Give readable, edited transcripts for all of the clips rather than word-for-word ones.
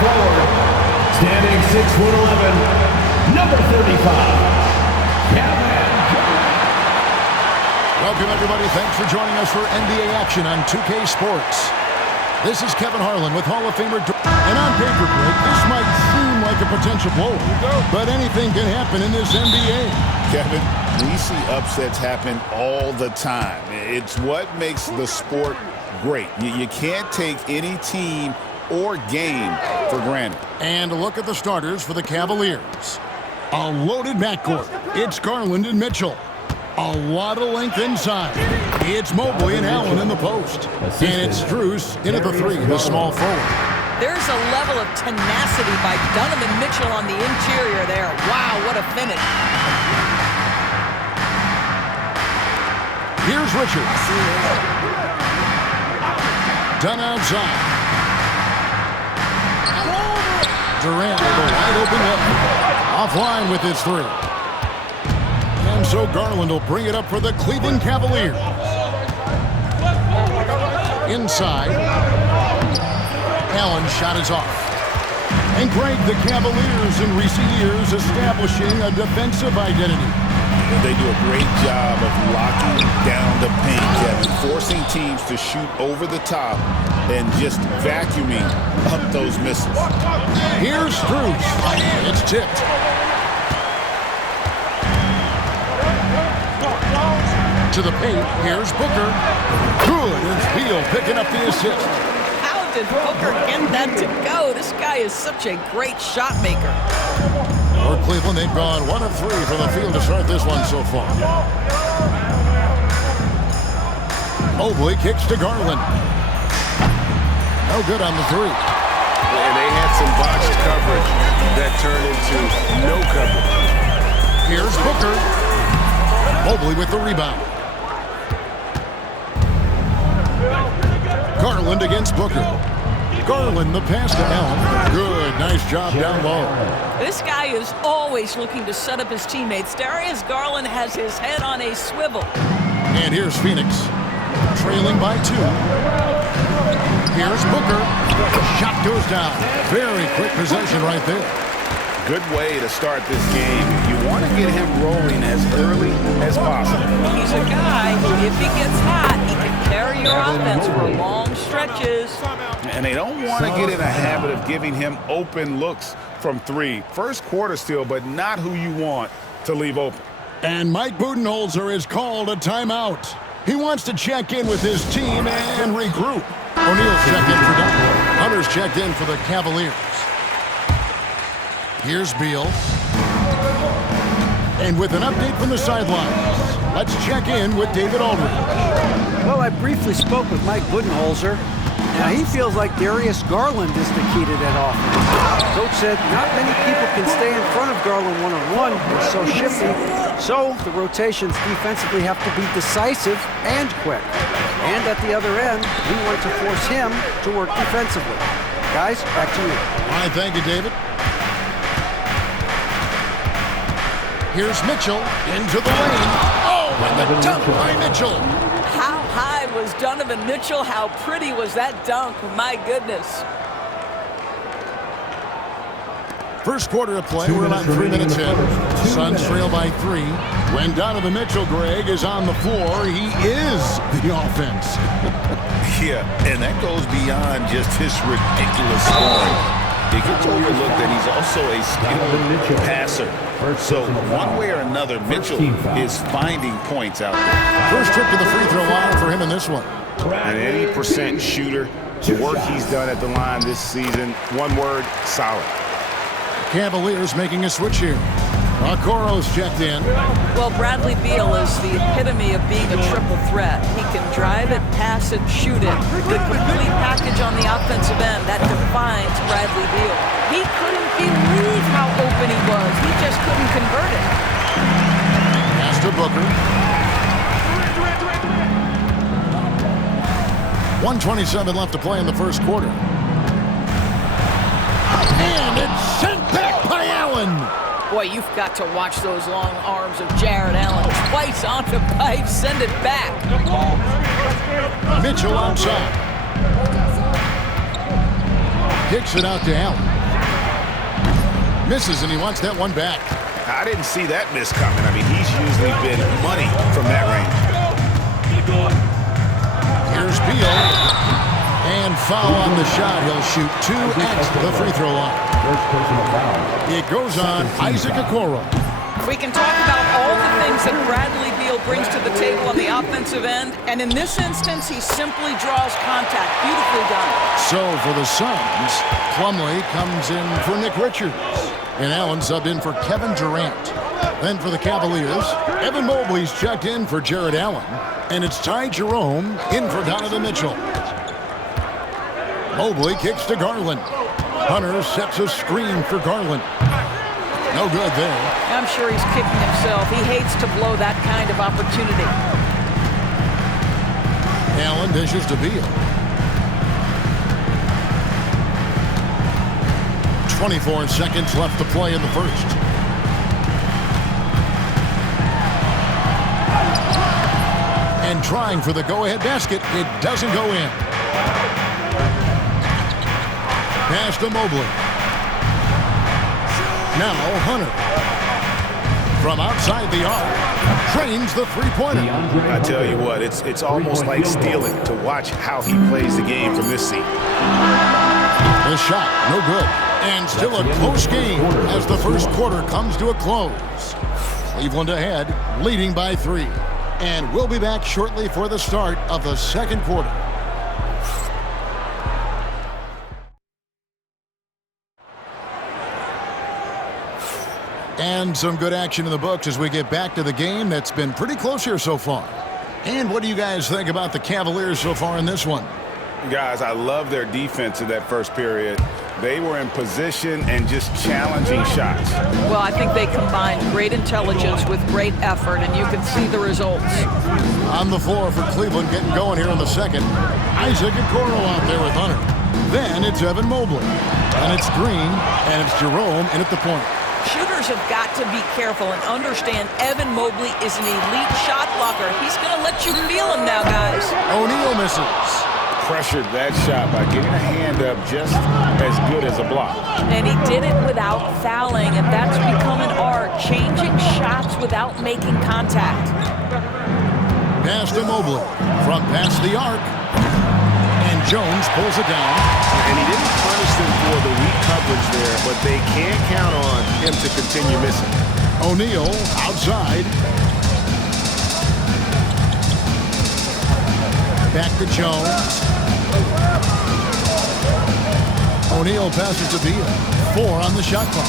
forward, standing 6'11", number 35, Kevin. Welcome, everybody. Thanks for joining us for NBA action on 2K Sports. This is Kevin Harlan with Hall of Famer. And on paper, Blake, this might seem like a potential blow, but anything can happen in this NBA. Kevin, we see upsets happen all the time. It's what makes the sport great. You can't take any team or game for granted. And a look at the starters for the Cavaliers. A loaded backcourt. It's Garland and Mitchell. A lot of length inside. It's Mobley and Allen in the post. And it's Strus in at the three, the small forward. There's a level of tenacity by Donovan Mitchell on the interior there. Wow, what a finish. Here's Richards. Done outside. Durant with a wide open look. Offline with his three. And so Garland will bring it up for the Cleveland Cavaliers. Inside. Allen shot is off. And Greg, the Cavaliers in recent years establishing a defensive identity. They do a great job of locking down the paint, Kevin, forcing teams to shoot over the top and just vacuuming up those misses. Here's Strus. It's tipped. To the paint. Here's Booker. Good. It's Beal picking up the assist. How did Booker get that to go? This guy is such a great shot maker. For Cleveland, they've gone 1 of 3 from the field to start this one so far. Mobley kicks to Garland. No good on the three. And they had some botched coverage that turned into no coverage. Here's Booker. Mobley with the rebound. Garland against Booker. Garland the pass to Allen. Good, nice job down low. This guy is always looking to set up his teammates. Darius Garland has his head on a swivel. And here's Phoenix, trailing by 2. Here's Booker. Shot goes down. Very quick possession right there. Good way to start this game. You want to get him rolling as early as possible. He's a guy, if he gets hot, he can carry your offense for long stretches. And they don't want to get in a habit of giving him open looks from 3. First quarter still, but not who you want to leave open. And Mike Budenholzer has called a timeout. He wants to check in with his team and regroup. O'Neal's checked in for Denver. Hunter's checked in for the Cavaliers. Here's Beal. And with an update from the sidelines, let's check in with David Aldridge. Well, I briefly spoke with Mike Budenholzer. Now, he feels like Darius Garland is the key to that offense. Coach said not many people can stay in front of Garland one-on-one. He's so shifty. So the rotations defensively have to be decisive and quick. And at the other end, we want to force him to work defensively. Guys, back to you. All right, thank you, David. Here's Mitchell into the lane. Oh, and the dunk by Mitchell. How high was Donovan Mitchell? How pretty was that dunk? My goodness. First quarter of play, we're about 3 minutes in. Suns trail by 3. When Donovan Mitchell, Greg, is on the floor, he is the offense. Yeah, and that goes beyond just his ridiculous scoring. It gets overlooked that he's also a skilled passer. So one way or another, Mitchell is finding points out there. First trip to the free throw line for him in this one. An 80% shooter. The work he's done at the line this season, one word, solid. Cavaliers making a switch here. Okoro's checked in. Well, Bradley Beal is the epitome of being a triple threat. He can drive it, pass it, shoot it. The complete package on the offensive end, that defines Bradley Beal. He couldn't believe how open he was. He just couldn't convert it. Pass to Booker. 1:27 left to play in the first quarter. And it's sent back by Allen. Boy, you've got to watch those long arms of Jared Allen. Twice on the pipe, send it back. Mitchell outside. Kicks it out to Allen. Misses, and he wants that one back. I didn't see that miss coming. I mean, he's usually been money from that range. Here's Beal. And foul on the shot. He'll shoot 2 at the free throw line. It goes on Isaac Okoro. We can talk about all the things that Bradley Beal brings to the table on the offensive end, and in this instance, he simply draws contact. Beautifully done. So for the Suns, Plumlee comes in for Nick Richards, and Allen subbed in for Kevin Durant. Then for the Cavaliers, Evan Mobley's checked in for Jared Allen, and it's Ty Jerome in for Donovan Mitchell. Mobley kicks to Garland. Hunter sets a screen for Garland. No good there. I'm sure he's kicking himself. He hates to blow that kind of opportunity. Allen dishes to Beal. 24 seconds left to play in the first. And trying for the go-ahead basket. It doesn't go in. Pass to Mobley. Now Hunter. From outside the arc, trains the three-pointer. I tell you what, it's almost like stealing to watch how he plays the game from this seat. The shot, no good. And still a close game as the first quarter comes to a close. Cleveland ahead, leading by 3. And we'll be back shortly for the start of the second quarter. And some good action in the books as we get back to the game that's been pretty close here so far. And what do you guys think about the Cavaliers so far in this one? Guys, I love their defense in that first period. They were in position and just challenging shots. Well, I think they combined great intelligence with great effort, and you can see the results. On the floor for Cleveland getting going here in the second. Isaac Okoro out there with Hunter. Then it's Evan Mobley. And it's Green, and it's Jerome in at the point. Shooters have got to be careful and understand Evan Mobley is an elite shot blocker. He's going to let you feel him now, guys. O'Neal misses. Pressured that shot by getting a hand up just as good as a block. And he did it without fouling, and that's become an art, changing shots without making contact. Pass to Mobley from past the arc. And Jones pulls it down. And he didn't punish them for the weak coverage there, but they can't count on him to continue missing. O'Neal outside. Back to Jones. O'Neal passes to Beal. 4 on the shot clock.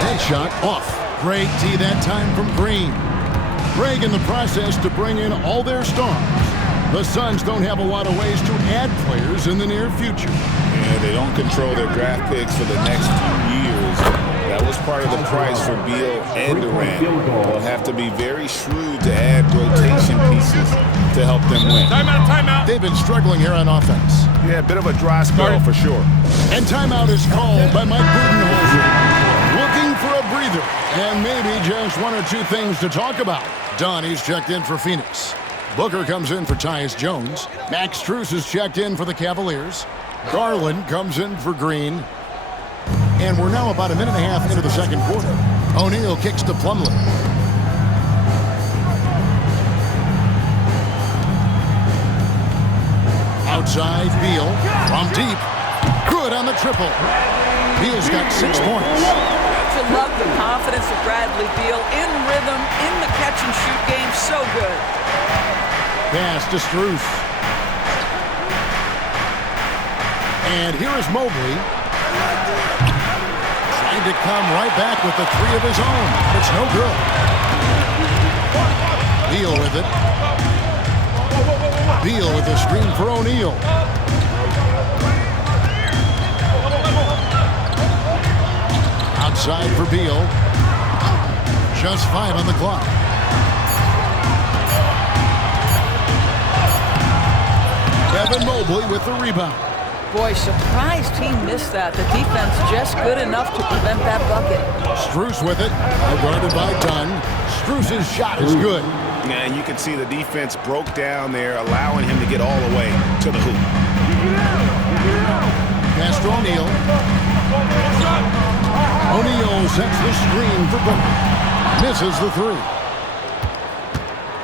That shot off. Great D that time from Green. Greg in the process to bring in all their stars. The Suns don't have a lot of ways to add players in the near future. Yeah, they don't control their draft picks for the next few years. That was part of the price for Beal and Durant. They'll have to be very shrewd to add rotation pieces to help them win. Timeout. They've been struggling here on offense. Yeah, a bit of a dry spell for sure. And timeout is called by Mike Budenholzer. Looking for a breather and maybe just 1 or 2 things to talk about. Donnie's checked in for Phoenix. Booker comes in for Tyus Jones. Max Strus is checked in for the Cavaliers. Garland comes in for Green. And we're now about a minute and a half into the second quarter. O'Neal kicks to Plumlee. Outside, Beal from deep. Good on the triple. Beal's got 6 points. To love the confidence of Bradley Beal in rhythm, in the catch-and-shoot game. So good. Pass to Strus. And here is Mobley. Trying to come right back with the 3 of his own. It's no good. Beal with it. Beal with the screen for O'Neal. Outside for Beal. Just 5 on the clock. Evan Mobley with the rebound. Boy, surprised he missed that. The defense just good enough to prevent that bucket. Strus with it. Guarded by Dunn. Strus's shot is good. Yeah, and you can see the defense broke down there, allowing him to get all the way to the hoop. Pass to O'Neal. O'Neal sets the screen for Booker. Misses the three.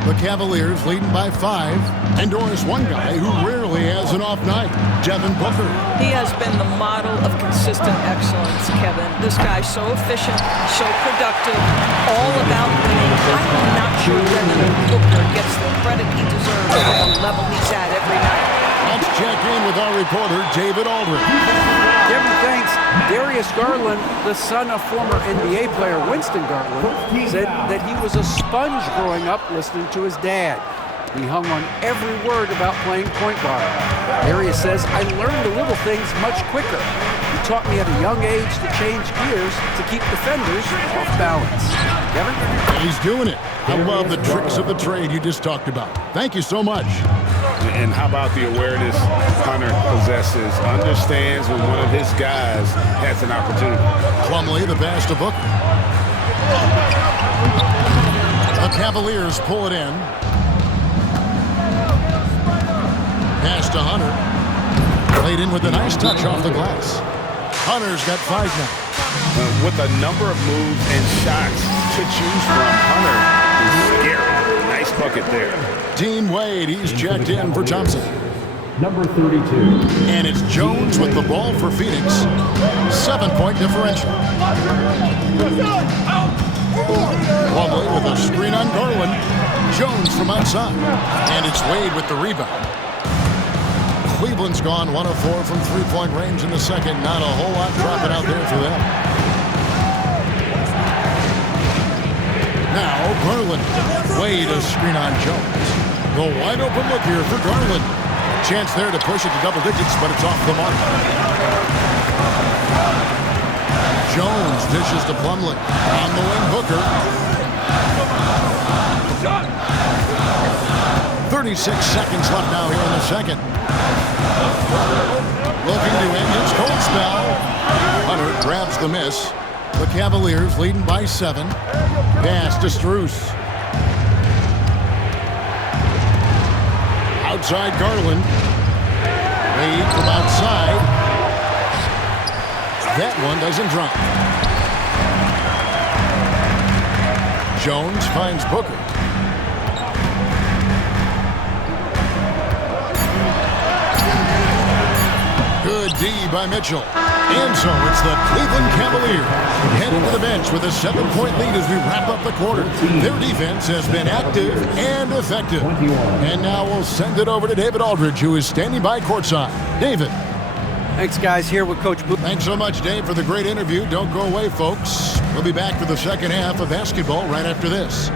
The Cavaliers leading by 5. And Doris, one guy who rarely has an off night, Devin Booker. He has been the model of consistent excellence, Kevin. This guy's so efficient, so productive, all about winning. I'm not sure Devin Booker gets the credit he deserves for the level he's at every night. Let's check in with our reporter, David Aldridge. Kevin, thanks. Darius Garland, the son of former NBA player Winston Garland, said that he was a sponge growing up listening to his dad. He hung on every word about playing point guard. Darius says, I learned the little things much quicker. He taught me at a young age to change gears to keep defenders off balance. Kevin? He's doing it. I love the tricks of the trade you just talked about. Thank you so much. And how about the awareness Hunter possesses, understands when one of his guys has an opportunity. Plumlee, the pass to Booker. The Cavaliers pull it in. Pass to Hunter. Played in with a nice touch off the glass. Hunter's got 5 now. With a number of moves and shots to choose from, Hunter is scary. Nice bucket there. Dean Wade, he's checked in for Thompson. Number 32. And it's Jones with the ball for Phoenix. 7-point differential. Plumlee with a screen on Garland. Jones from outside. And it's Wade with the rebound. Cleveland's gone 1 of 4 from three-point range in the second. Not a whole lot dropping out there for them. Now Garland. Wade a screen on Jones. The wide open look here for Garland. Chance there to push it to double digits, but it's off the mark. Jones dishes to Plumlee. On the wing, Booker. 36 seconds left now here in the second. Looking to end his cold spell. Hunter grabs the miss. The Cavaliers leading by 7. Pass to Strus. Outside Garland. Wade from outside. That one doesn't drop. Jones finds Booker. Good D by Mitchell. And so it's the Cleveland Cavaliers heading to the bench with a 7-point lead as we wrap up the quarter. Their defense has been active and effective. And now we'll send it over to David Aldridge, who is standing by courtside. David. Thanks, guys. Here with Coach Booth. Thanks so much, Dave, for the great interview. Don't go away, folks. We'll be back for the second half of basketball right after this.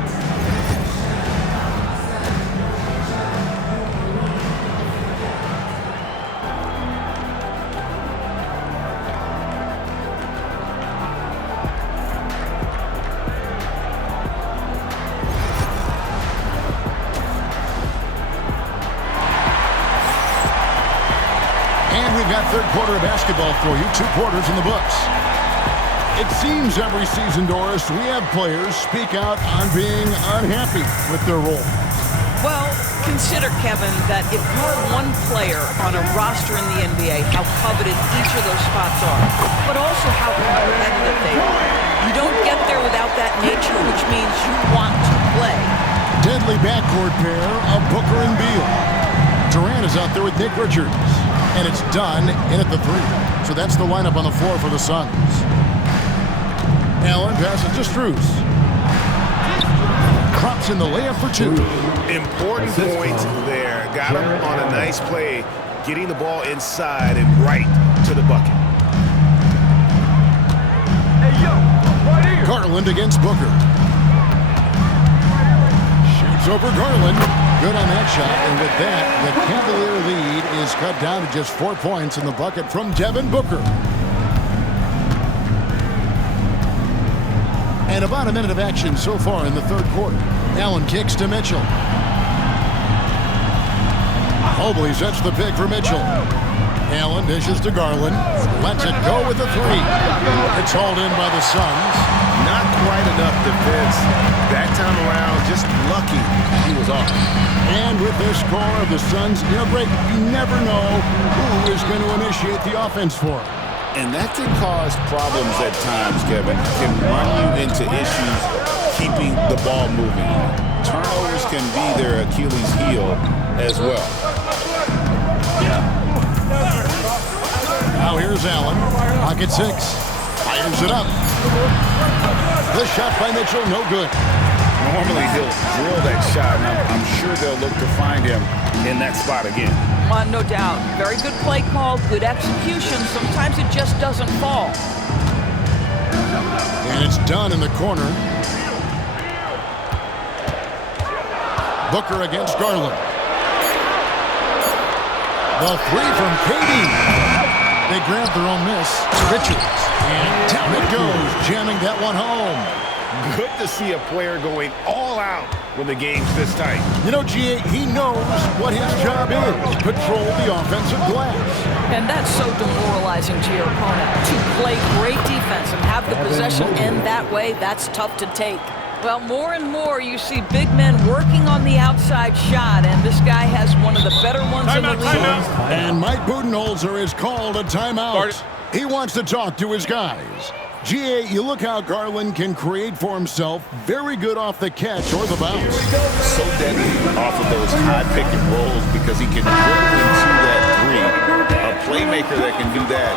Third quarter of basketball for you. 2 quarters in the books. It seems every season, Doris, we have players speak out on being unhappy with their role. Well, consider, Kevin, that if you're one player on a roster in the NBA, how coveted each of those spots are, but also how competitive they are. You don't get there without that nature, which means you want to play. Deadly backcourt pair of Booker and Beal. Durant is out there with Nick Richards. And it's done in at the 3. So that's the lineup on the floor for the Suns. Allen passes to Strus. Drops in the layup for 2. Important point there. Got him on a nice play, getting the ball inside and right to the bucket. Garland against Booker. Shoots over Garland. Good on that shot, and with that, the Cavalier lead is cut down to just 4 points in the bucket from Devin Booker. And about a minute of action so far in the third quarter. Allen kicks to Mitchell. Mobley sets the pick for Mitchell. Allen dishes to Garland. Lets it go with the three. It's hauled in by the Suns. Not quite enough defense that time around. Just lucky he was off. And with this score of the Suns, Greg, you never know who is going to initiate the offense for it. And that can cause problems at times, Kevin. It can run you into issues keeping the ball moving. Turnovers can be their Achilles heel as well. Now here's Allen. Pocket 6. Fires it up. The shot by Mitchell, no good. Normally he'll drill that shot, and I'm sure they'll look to find him in that spot again. No doubt. Very good play call, good execution. Sometimes it just doesn't fall. And it's done in the corner. Booker against Garland. The three from KD. They grab their own miss. Richards. And down it goes, jamming that one home. Good to see a player going all out when the game's this tight. G.A., he knows what his job is. Patrol the offensive glass. And that's so demoralizing to your opponent. To play great defense and have the possession end that way, that's tough to take. Well, more and more you see big men working on the outside shot, and this guy has one of the better ones in the league. And Mike Budenholzer is called a timeout. He wants to talk to his guys. G.A., you look how Garland can create for himself. Very good off the catch or the bounce. So deadly off of those high pick and rolls because he can dribble into that three. A playmaker that can do that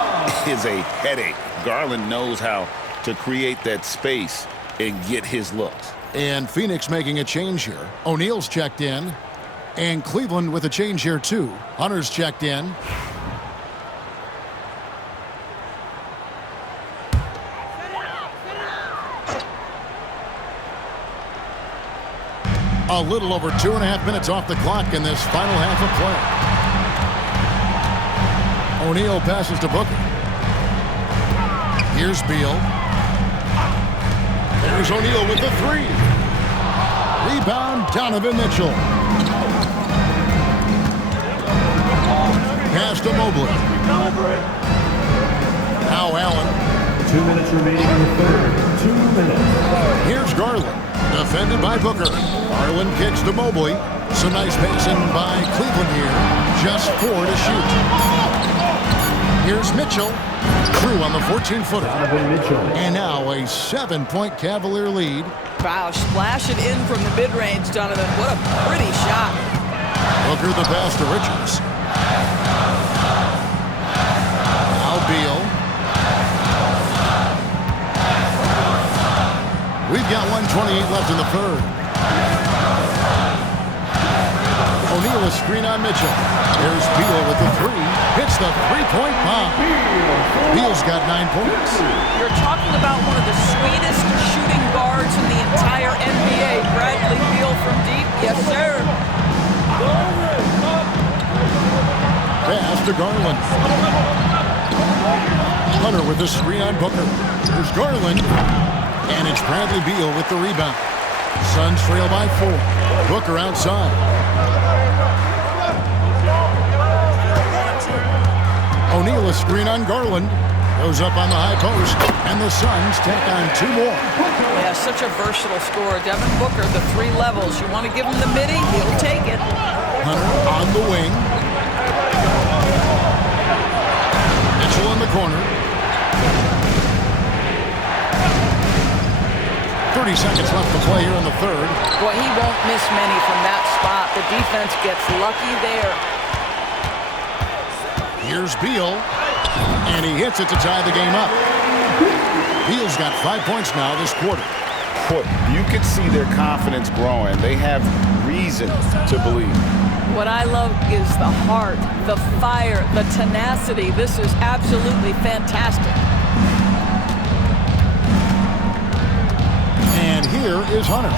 is a headache. Garland knows how to create that space and get his looks. And Phoenix making a change here. O'Neal's checked in. And Cleveland with a change here too. Hunter's checked in. A little over 2.5 minutes off the clock in this final half of play. O'Neal passes to Booker. Here's Beal. There's O'Neal with the three. Rebound, Donovan Mitchell. Pass to Mobley. Now Allen. 2 minutes remaining in the third. 2 minutes. Here's Garland. Defended by Booker. Garland kicks to Mobley. Some nice pacing by Cleveland here. Just 4 to shoot. Here's Mitchell. Through on the 14-footer. And now a 7-point Cavalier lead. Wow, splash it in from the mid-range, Donovan. What a pretty shot. Booker the pass to Richards. Now Beal. We've got 1:28 left in the third. O'Neal a screen on Mitchell. There's Beal with the three. Hits the three-point bomb. Beal's got 9 points. You're talking about one of the sweetest shooting guards in the entire NBA. Bradley Beal from deep. Yes, sir. Pass to Garland. Hunter with the screen on Booker. There's Garland. And it's Bradley Beal with the rebound. Suns trail by 4. Booker outside. O'Neal a screen on Garland. Goes up on the high post. And the Suns tack on 2 more. Yeah, such a versatile scorer. Devin Booker, the 3 levels. You want to give him the midi, he'll take it. Hunter on the wing. Mitchell in the corner. 30 seconds left to play here in the third. Boy, he won't miss many from that spot. The defense gets lucky there. Here's Beal, and he hits it to tie the game up. Beal's got 5 points now this quarter. You can see their confidence growing. They have reason to believe. What I love is the heart, the fire, the tenacity. This is absolutely fantastic. And here is Hunter.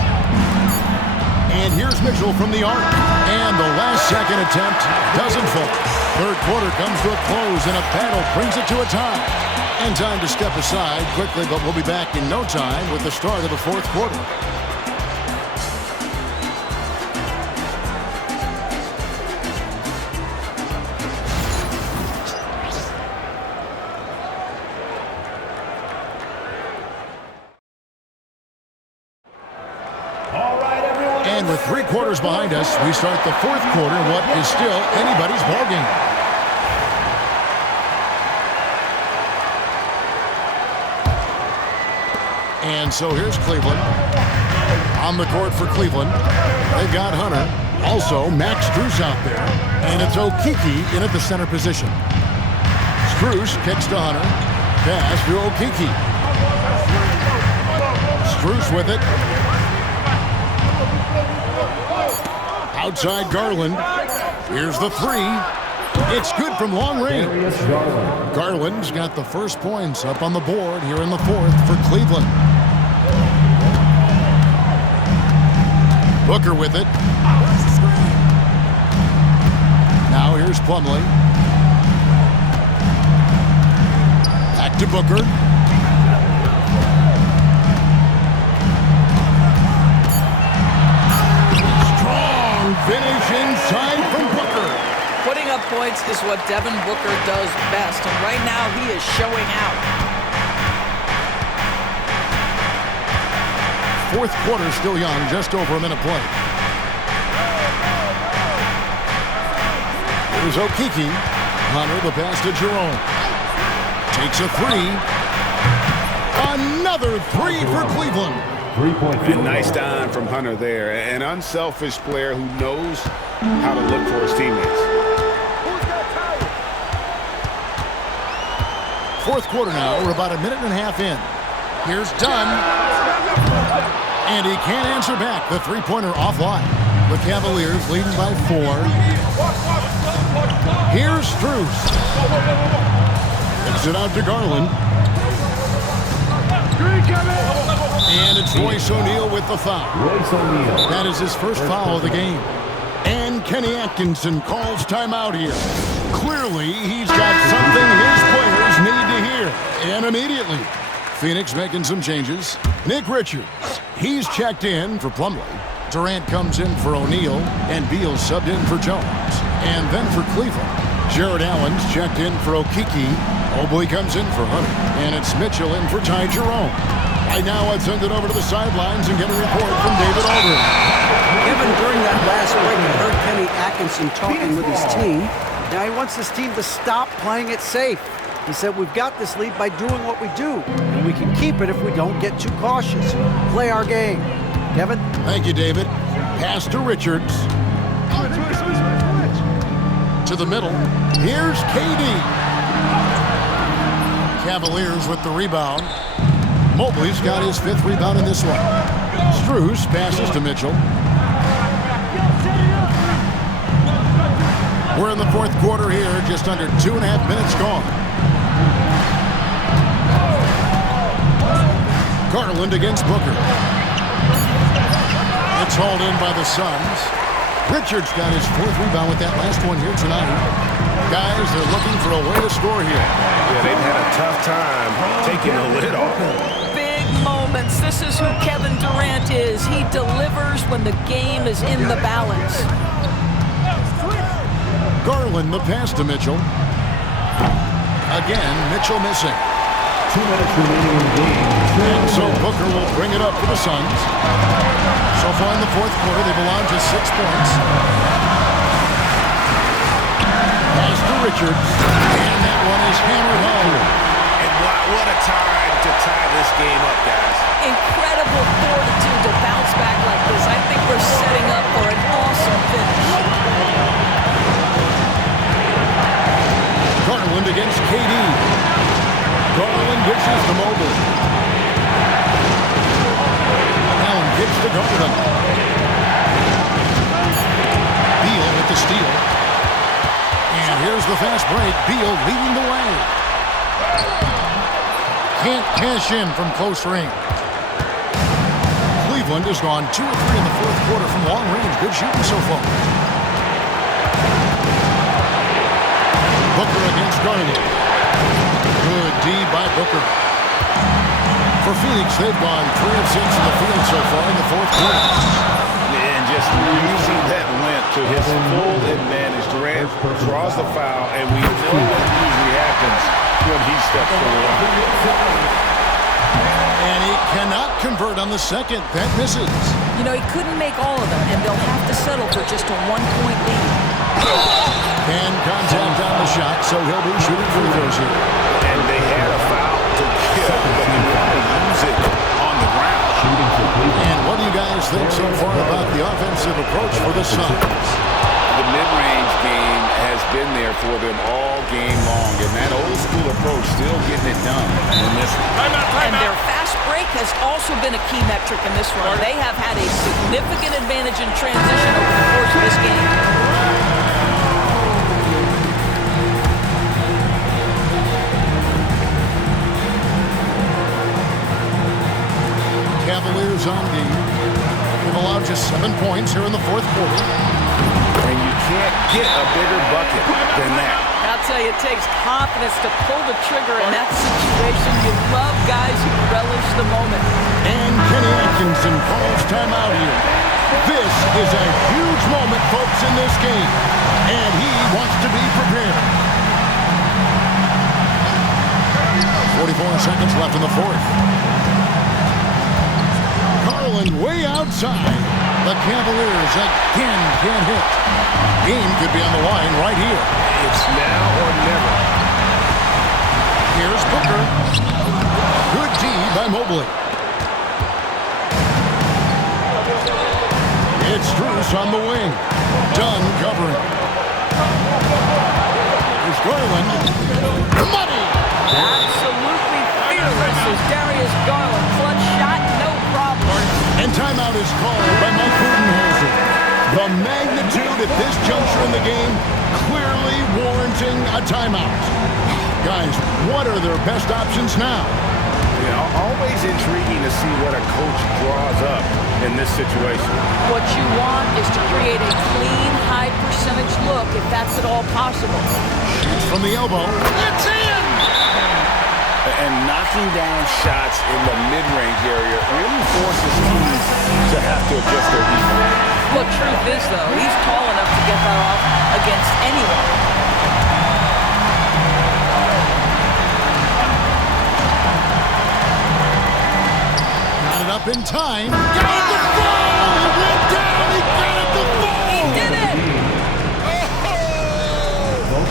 And here's Mitchell from the arc. And the last second attempt doesn't fall. Third quarter comes to a close, and a battle brings it to a tie. And time to step aside quickly, but we'll be back in no time with the start of the fourth quarter. 3 quarters behind us. We start the 4th quarter, what is still anybody's ballgame. And so here's Cleveland. On the court for Cleveland, they've got Hunter. Also, Max Strus out there. And it's Okeke in at the center position. Strus kicks to Hunter. Pass to Okeke. Strus with it. Outside Garland. Here's the 3. It's good from long range. Garland's got the first points up on the board here in the 4th for Cleveland. Booker with it. Now here's Plumlee. Back to Booker. Strong finish inside from Booker. Putting up points is what Devin Booker does best, and right now he is showing out. 4th quarter still young, just over a minute play. Here's Okeke. Hunter, the pass to Jerome. Takes a 3. Another 3 for Cleveland. 3-point And nice dime from Hunter there. An unselfish player who knows how to look for his teammates. 4th quarter now. We're about a minute and a half in. Here's Dunn. And he can't answer back. The 3-pointer offline. The Cavaliers leading by 4. Here's Strus. Kicks it out to Garland. And it's Royce O'Neal with the foul. That is his first foul of the game. And Kenny Atkinson calls timeout here. Clearly, he's got something his players need to hear. And immediately, Phoenix making some changes. Nick Richards, he's checked in for Plumlee. Durant comes in for O'Neal, and Beal subbed in for Jones. And then for Cleveland, Jared Allen's checked in for Okeke. Mobley comes in for Hunter. And it's Mitchell in for Ty Jerome. Right now, I'd send it over to the sidelines and get a report from David Aldridge. Kevin, during that last break, I heard Kenny Atkinson talking with his team. Now he wants his team to stop playing it safe. He said, we've got this lead by doing what we do, and we can keep it if we don't get too cautious. Play our game. Kevin? Thank you, David. Pass to Richards. To the middle. Here's KD. Cavaliers with the rebound. Mobley's got his 5th rebound in this one. Strus passes to Mitchell. We're in the 4th quarter here, just under 2.5 minutes gone. Garland against Booker. It's hauled in by the Suns. Richards got his 4th rebound with that last one here tonight. Guys, they're looking for a way to score here. Yeah, they've had a tough time taking the lid off. Big moments. This is who Kevin Durant is. He delivers when the game is in the balance. Garland, the pass to Mitchell. Again, Mitchell missing. 2 minutes remaining in the game. And so Booker will bring it up for the Suns. So far in the 4th quarter, they belong to 6 points. Pass to Richards. And that one is hammered home. And what a time to tie this game up, guys. Incredible fortitude to bounce back like this. I think we're setting up for an awesome finish. Garland against KD. Garland dishes to Mobley. Allen gives to Garland. Beal with the steal. And here's the fast break. Beal leading the way. Can't cash in from close range. Cleveland has gone 2 or 3 in the 4th quarter from long range. Good shooting so far. Booker against Garland. Good D by Booker. For Phoenix, they've gone 3 of 6 in the field so far in the 4th quarter. And just using that length to his full advantage. Durant draws the foul, and we know what usually happens when he steps to the line. And he cannot convert on the second. That misses. You know, he couldn't make all of them, and they'll have to settle for just a 1-point lead. And contact on the shot, so he'll be shooting free throws here. And they had a foul to kill, but they want to use it on the ground. And what do you guys think so far about the offensive approach for the Suns? The mid-range game has been there for them all game long, and that old-school approach still getting it done in this one. And their fast break has also been a key metric in this run. They have had a significant advantage in transition over the course of this game. Cavaliers on D. They've allowed just 7 points here in the fourth quarter. And you can't get a bigger bucket than that. I'll tell you, it takes confidence to pull the trigger in that situation. You love guys who relish the moment. And Kenny Atkinson calls timeout here. This is a huge moment, folks, in this game. And he wants to be prepared. 44 seconds left in the fourth. Garland way outside. The Cavaliers again can't hit. Game could be on the line right here. It's now or never. Here's Booker. Good D by Mobley. It's Strus on the wing. Dunn covering. Here's Garland. Money! Absolutely fearless is Darius Garland. Clutch shot, no problem. And timeout is called by Mike Budenholzer. The magnitude at this juncture in the game clearly warranting a timeout. Guys, what are their best options now? You know, always intriguing to see what a coach draws up in this situation. What you want is to create a clean, high-percentage look, if that's at all possible. Shoots from the elbow. It's in! And knocking down shots in the mid-range area really forces teams to have to adjust their defense. Well, truth is, though, he's tall enough to get that off against anyone. Got it up in time. Got the ball! He went down! He got it the ball! He did it!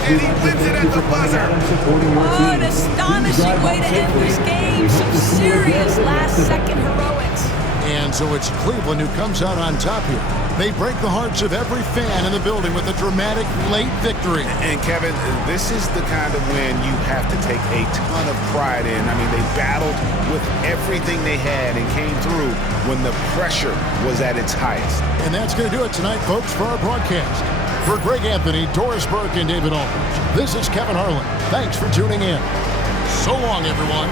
And he wins it at the buzzer. Oh, an astonishing way to end this game. Some serious last-second heroics. And so it's Cleveland who comes out on top here. They break the hearts of every fan in the building with a dramatic late victory. And Kevin, this is the kind of win you have to take a ton of pride in. I mean, they battled with everything they had and came through when the pressure was at its highest. And that's going to do it tonight, folks, for our broadcast. For Greg Anthony, Doris Burke, and David Aldridge, this is Kevin Harlan. Thanks for tuning in. So long, everyone.